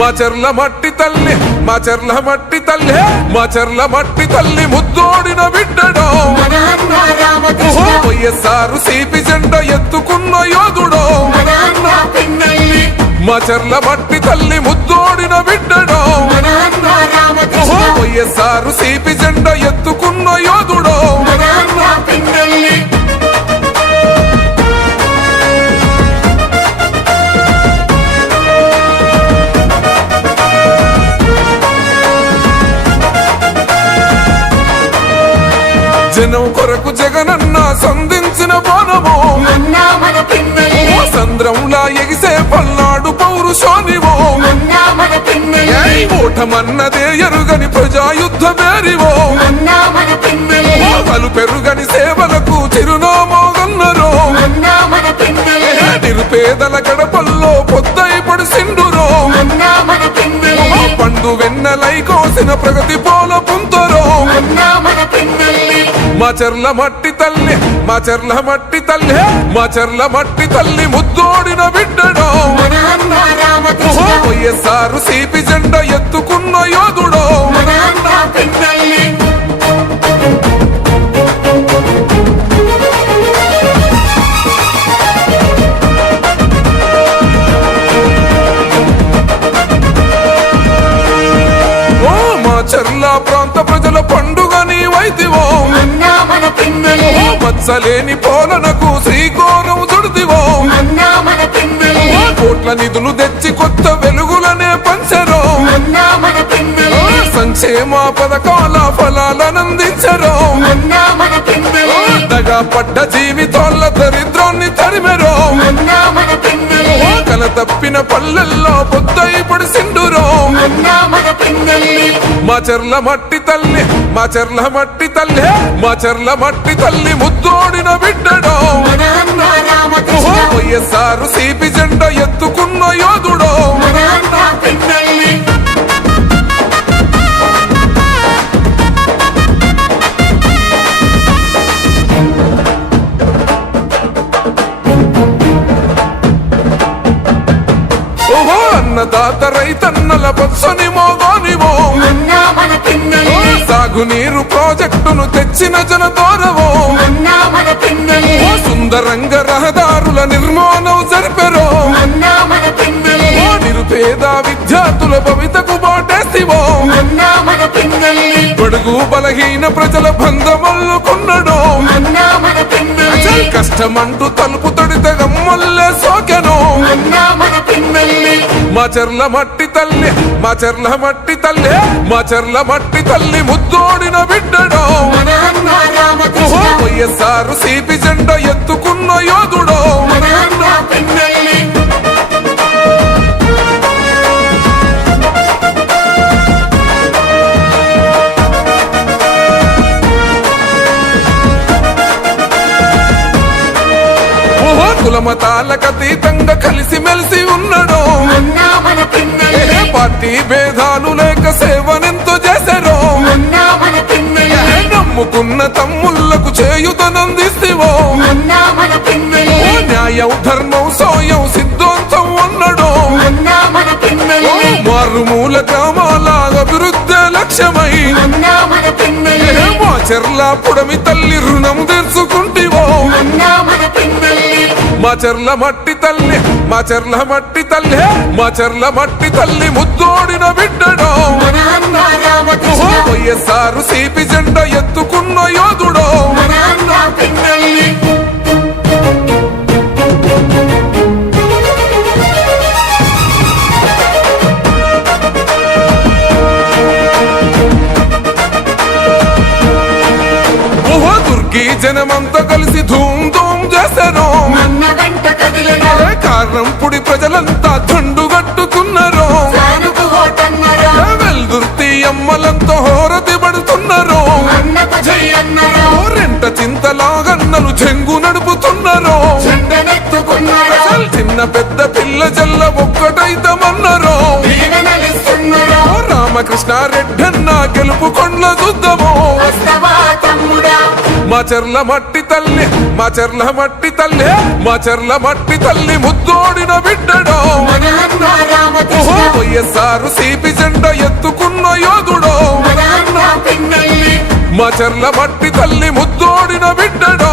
మాచర్ల మట్టి తల్లి మాచర్ల మట్టి తల్లి మాచర్ల మట్టి తల్లి ముద్దోడిన బిడ్డడో వైఎస్ఆర్ సిపి జెండా ఎత్తుకున్న యోధుడో మాచర్ల మట్టి తల్లి ముద్దోడిన బిడ్డడో వైఎస్ఆర్ సిపి జెండా ఎత్తుకున్న యోధుడో జనం కొరకు జగనన్న సంధించిన బోనమో సంద్రంలా ఎగిసే పల్నాడు పౌరుషానివో ఓటమన్నదే ఎరుగని ప్రజాయుద్ధ మేరివో పలు పెరుగని సేవలకు చిరునామోగన్నరో నిరుపేదల గడపల్లో పొద్దై పడిసిండురో పండు వెన్నెలై కోసిన ప్రగతి పోల పుంతరో మాచర్ల మట్టి తల్లి మాచర్ల మట్టి తల్లి మాచర్ల మట్టి తల్లి ముద్దోడిన బిడ్డడో వైఎస్ఆర్ సిపి జెండా ఎత్తుకున్న యోధుడో మాచర్ల ప్రాంత ప్రజల పండుగ నీవైతివో మత్సలేని పోలనకు శ్రీకోరం చుడితివో కోట్ల నిధులు తెచ్చి కొత్త వెలుగులనే పంచరో సంక్షేమ పథకాల ఫలాలనందించరో దగా పడ్డ జీవితాల దరిద్రాన్ని తరిమెరో కల తప్పిన పల్లెల్లో పొద్దై పడిసిండురో మాచర్ల మట్టి తల్లి మాచర్ల మట్టి తల్లి మాచర్ల మట్టి తల్లి ముద్దోడిన బిడ్డడో వైఎస్ఆర్ సిపి జెండా ఎత్తుకున్న యోధుడో అన్నదాత రైతన్నల పచ్చని మోగానివో సాగునీరు ప్రాజెక్టును తెచ్చిన జనతోరవో సుందరంగ రహదారుల నిర్మాణం జరిపెరో నిరుపేద విద్యార్థుల భవితకు బాటేసివో బడుగు బలహీన ప్రజల బంధమల్లుకున్నడో కష్టమంటూ తలుపు తొడితే గమ్మల్లే సోకెనో మాచర్ల మట్టి తల్లి మాచర్ల మట్టి తల్లి మాచర్ల మట్టి తల్లి ముద్దోడిన బిడ్డడో వైఎస్ఆర్ సిపి జెండా ఎత్తుకున్న యోధుడో కులమతాలకు అతీతంగా కలిసి మెలిసి ఉన్నాడో పార్టీ భేదాలు లేక సేవనెంతో చేశారో నమ్ముకున్న తమ్ముళ్లకు చేయుతనందిస్తేవో న్యాయం ధర్మం సోయం సిద్ధాంతం అన్నాడో మారుమూల గ్రామాల అభివృద్ధి లక్ష్యమై మాచర్ల పుడమి తల్లి రుణం తీర్చుకుంటివో మాచర్ల మట్టి తల్లి మాచర్ల మట్టి తల్లి మాచర్ల మట్టి తల్లి ముద్దోడిన బిడ్డడో వైఎస్ఆర్ సిపి జెండా ఎత్తుకున్న యోధుడో దుర్గి జనమంతా కలిసి ధూమ్ ధూమ్ చేశారు కారణంపుడి ప్రజలంతా దండుగట్టుకున్నారు వెల్దుర్తి అమ్మలంతా హోరతి పడుతున్నారు రెంట చింతలాగన్నలు చెంగు నడుపుతున్నారు చిన్న పెద్ద పిల్ల జల్ల ఒక్కటైతమన్నారు రామకృష్ణారెడ్డి అన్న గెలుపు కొండ్ల చూద్దాము మాచర్ల మట్టి తల్లి మాచర్ల మట్టి తల్లి మాచర్ల మట్టి తల్లి ముద్దోడిన బిడ్డడో వైఎస్ఆర్ సిపి జెండా ఎత్తుకున్న యోధుడో మాచర్ల మట్టి తల్లి ముద్దోడిన బిడ్డడో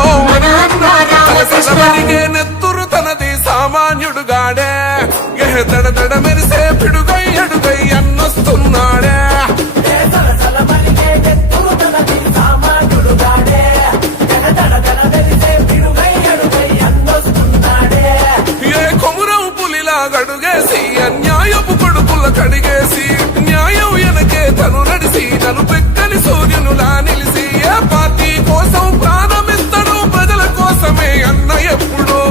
నెత్తురు తనది సామాన్యుడు గాడే దడ మెరిసే పిడుగై అడుగై అన్నొస్తున్నాడే ఏ కొమురం పులిలా గడుగేసి అన్యాయపు కొడుకుల కడిగేసి న్యాయం వెనకే తను నడిసి నన్ను పెక్కని సూర్యునులా నిలిసి ఏ పార్టీ కోసం ప్రాణమిస్తాడు ప్రజల కోసమే అన్న ఎప్పుడో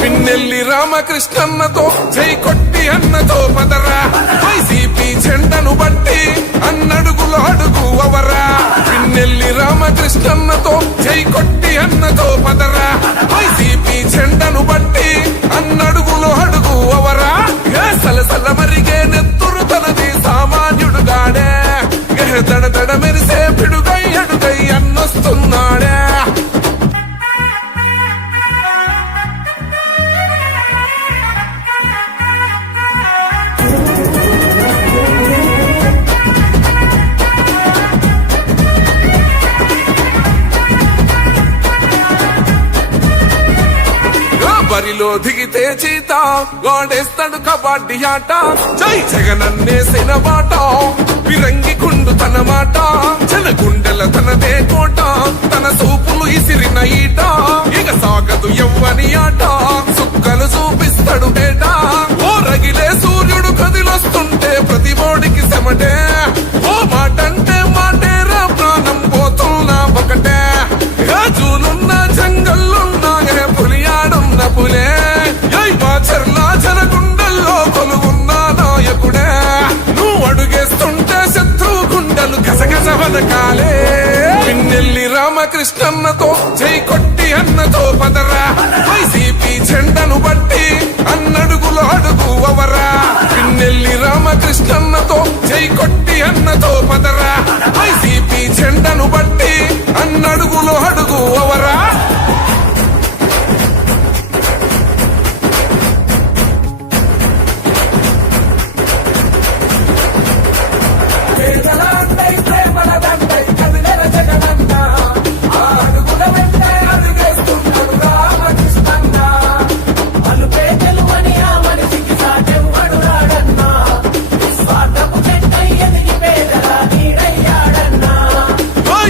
పిన్నెల్లి రామకృష్ణన్నతో జై కొట్టి అన్నతో పదరా వైసీపీ జెండను బట్టి అన్నడుగులు అడుగు అవరా పిన్నెల్లి రామకృష్ణన్నతో జై కొట్టి అన్నతో పదరా వైసీపీ జెండను బట్టి అన్నడుగులు అడుగు అవరా సలసల మరిగే నెత్తురు తనది సామాన్యుడు గాడే దడ మెరిసే పిడుగై అడుగై అన్నొస్తున్నాడే బరిలో దిగితే చీత గోడేస్తాడు కబడ్డీ ఆట జై జగనన్నేసిన బాట పిరంగి గుండు తన మాట జన గుండెల తనదే కోట తన సూపులు ఇసిరిన ఈట ఇక సాగదు ఎవ్వని ఆట సుక్కలు చూపిస్తాడు బేట ఓ రగిలే సూర్యుడు కదిలొస్తుంటే ప్రతి బోడికి సెమటే ఓ మాటంటే మాటేరా ప్రాణం పోతున్నా ఒకటే జూలున్న జంగల్లున్నా పులియాడున్న పులే మాచర్ల జనగుండల్లో కొలువున్న నాయకుడే నువ్వు అడుగేస్తుంటే శత్రువు గుండెలు గసగస వనకాలే పిన్నెల్లి రామకృష్ణన్నతో జై కొట్టి అన్నతో పదరా వైసీపీ జెండను బట్టి అన్నడుగులు అడుగు అవరా పిన్నెల్లి రామకృష్ణన్నతో జై కొట్టి అన్నతో పదరా వైసీపీ జెండను బట్టి అన్నడుగులు అడుగు అవరా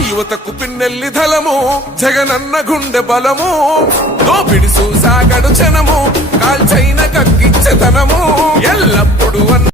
యువతకు పిన్నెల్లి ధలము జగనన్న గుండె బలము దోపిడి చూసాగడు జనము